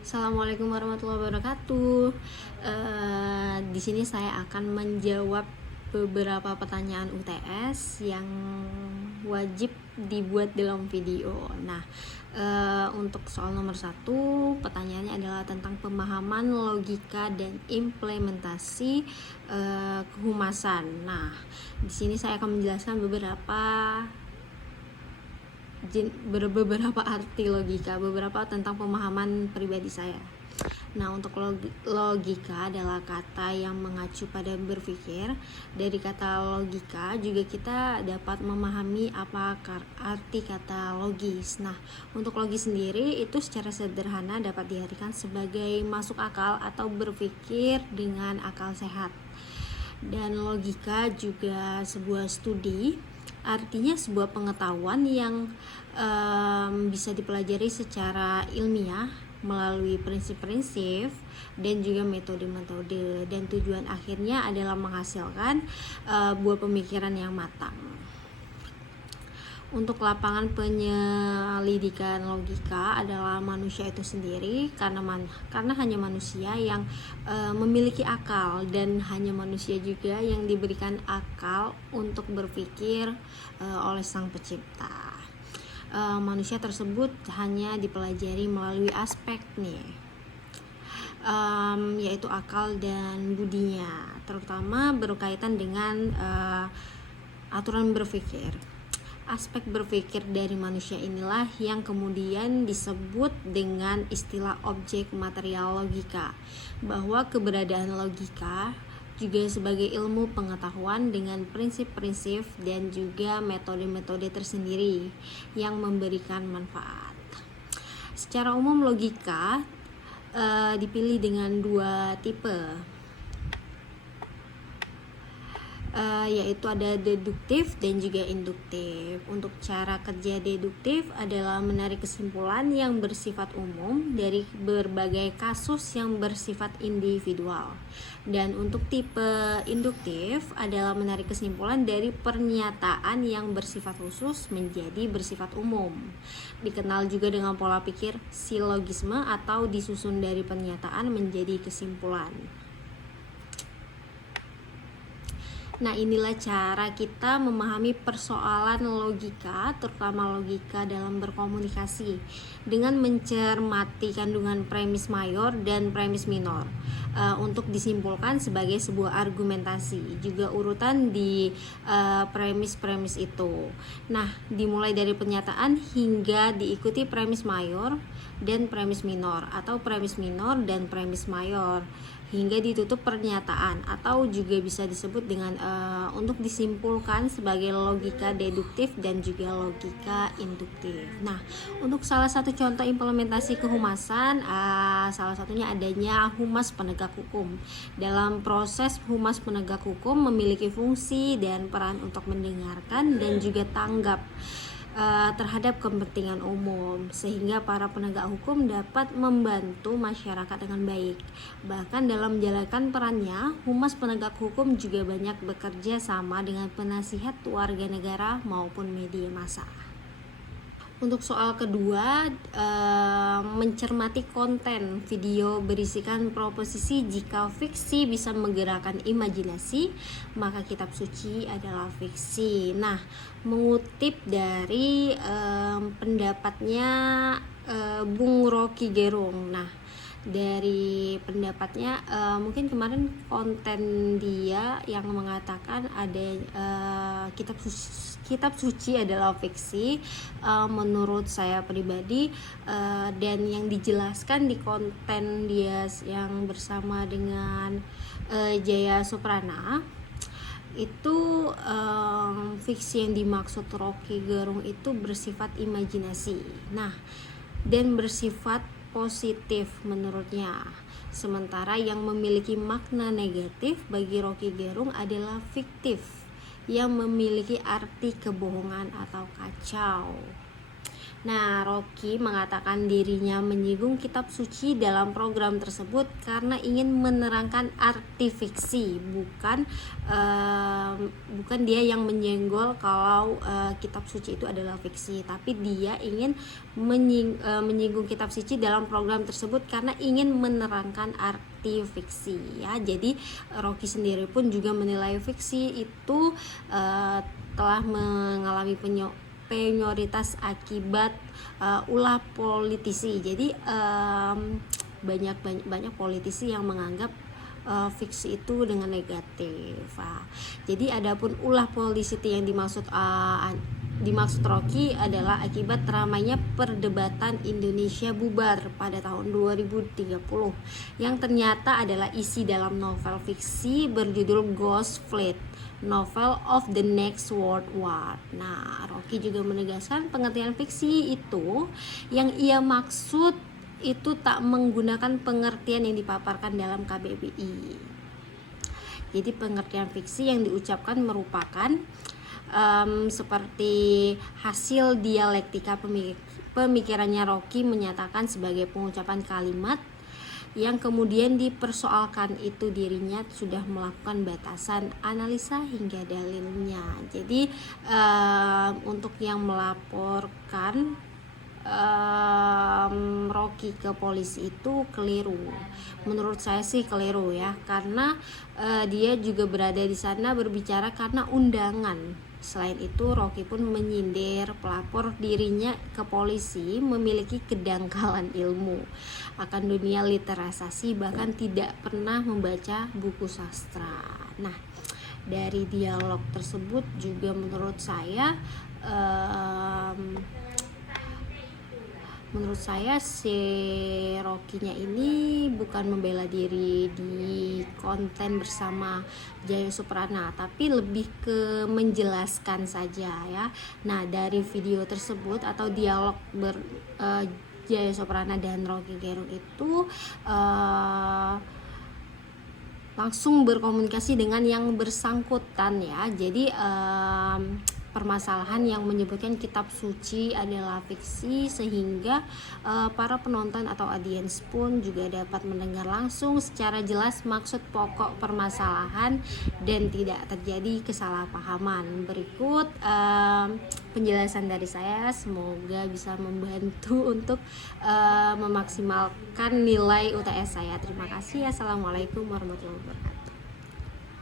Assalamualaikum warahmatullahi wabarakatuh. Di sini saya akan menjawab beberapa pertanyaan UTS yang wajib dibuat dalam video. Nah, untuk soal nomor 1, pertanyaannya adalah tentang pemahaman logika dan implementasi kehumasan. Nah, di sini saya akan menjelaskan beberapa arti logika, beberapa tentang pemahaman pribadi saya. Nah, untuk logika adalah kata yang mengacu pada berpikir. Dari kata logika juga kita dapat memahami apa arti kata logis. Nah, untuk logis sendiri itu secara sederhana dapat diartikan sebagai masuk akal atau berpikir dengan akal sehat. Dan logika juga sebuah studi, artinya sebuah pengetahuan yang bisa dipelajari secara ilmiah melalui prinsip-prinsip dan juga metode-metode, dan tujuan akhirnya adalah menghasilkan buah pemikiran yang matang. Untuk lapangan penyelidikan logika adalah manusia itu sendiri, karena hanya manusia yang memiliki akal, dan hanya manusia juga yang diberikan akal untuk berpikir oleh Sang Pencipta. Manusia tersebut hanya dipelajari melalui aspek yaitu akal dan budinya, terutama berkaitan dengan aturan berpikir. Aspek berpikir dari manusia inilah yang kemudian disebut dengan istilah objek material logika, bahwa keberadaan logika juga sebagai ilmu pengetahuan dengan prinsip-prinsip dan juga metode-metode tersendiri yang memberikan manfaat. Secara umum logika dipilih dengan 2 tipe, yaitu ada deduktif dan juga induktif. Untuk cara kerja deduktif adalah menarik kesimpulan yang bersifat umum dari berbagai kasus yang bersifat individual. Dan untuk tipe induktif adalah menarik kesimpulan dari pernyataan yang bersifat khusus menjadi bersifat umum. Dikenal juga dengan pola pikir silogisme atau disusun dari pernyataan menjadi kesimpulan. Nah, inilah cara kita memahami persoalan logika, terutama logika dalam berkomunikasi, dengan mencermati kandungan premis mayor dan premis minor untuk disimpulkan sebagai sebuah argumentasi. Juga urutan di premis-premis itu. Nah, dimulai dari pernyataan hingga diikuti premis mayor dan premis minor, atau premis minor dan premis mayor, hingga ditutup pernyataan, atau juga bisa disebut dengan untuk disimpulkan sebagai logika deduktif dan juga logika induktif. Nah, untuk salah satu contoh implementasi kehumasan, salah satunya adanya humas penegak hukum. Dalam proses humas penegak hukum memiliki fungsi dan peran untuk mendengarkan dan juga tanggap terhadap kepentingan umum, sehingga para penegak hukum dapat membantu masyarakat dengan baik. Bahkan dalam menjalankan perannya, humas penegak hukum juga banyak bekerja sama dengan penasihat warga negara maupun media massa. Untuk soal kedua, mencermati konten video berisikan proposisi jika fiksi bisa menggerakkan imajinasi, maka kitab suci adalah fiksi. Nah, mengutip dari pendapatnya Bung Rocky Gerung. Nah, dari pendapatnya mungkin kemarin konten dia yang mengatakan ada kitab suci adalah fiksi, menurut saya pribadi, dan yang dijelaskan di konten dia yang bersama dengan Jaya Suprana itu, fiksi yang dimaksud Rocky Gerung itu bersifat imajinasi, nah, dan bersifat positif menurutnya. Sementara yang memiliki makna negatif bagi Rocky Gerung adalah fiktif, yang memiliki arti kebohongan atau kacau. Nah, Rocky mengatakan dirinya menyinggung kitab suci dalam program tersebut karena ingin menerangkan arti fiksi, bukan dia yang menyenggol kalau kitab suci itu adalah fiksi, tapi dia ingin menyinggung kitab suci dalam program tersebut karena ingin menerangkan arti fiksi ya. Jadi Rocky sendiri pun juga menilai fiksi itu telah mengalami prioritas akibat ulah politisi. Jadi banyak politisi yang menganggap fiksi itu dengan negatif. Jadi adapun ulah politik yang dimaksud Rocky adalah akibat ramainya perdebatan Indonesia bubar pada tahun 2030 yang ternyata adalah isi dalam novel fiksi berjudul Ghost Fleet, Novel of the Next World War. Nah, Rocky juga menegaskan pengertian fiksi itu yang ia maksud itu tak menggunakan pengertian yang dipaparkan dalam KBBI. Jadi pengertian fiksi yang diucapkan merupakan seperti hasil dialektika pemikirannya. Rocky menyatakan sebagai pengucapan kalimat yang kemudian dipersoalkan itu dirinya sudah melakukan batasan analisa hingga dalilnya. Jadi untuk yang melaporkan Rocky ke polisi itu keliru. Menurut saya sih keliru ya, karena dia juga berada di sana berbicara karena undangan. Selain itu, Rocky pun menyindir pelapor dirinya ke polisi memiliki kedangkalan ilmu akan dunia literasi, bahkan tidak pernah membaca buku sastra. Nah, dari dialog tersebut juga menurut saya si Rocky-nya ini bukan membela diri di konten bersama Jaya Suprana, tapi lebih ke menjelaskan saja ya. Nah, dari video tersebut atau dialog Jaya Suprana dan Rocky Gerung itu langsung berkomunikasi dengan yang bersangkutan ya. Jadi permasalahan yang menyebutkan kitab suci adalah fiksi, sehingga para penonton atau audiens pun juga dapat mendengar langsung secara jelas maksud pokok permasalahan dan tidak terjadi kesalahpahaman. Berikut penjelasan dari saya, semoga bisa membantu untuk memaksimalkan nilai UTS saya. Terima kasih. Assalamualaikum warahmatullahi wabarakatuh.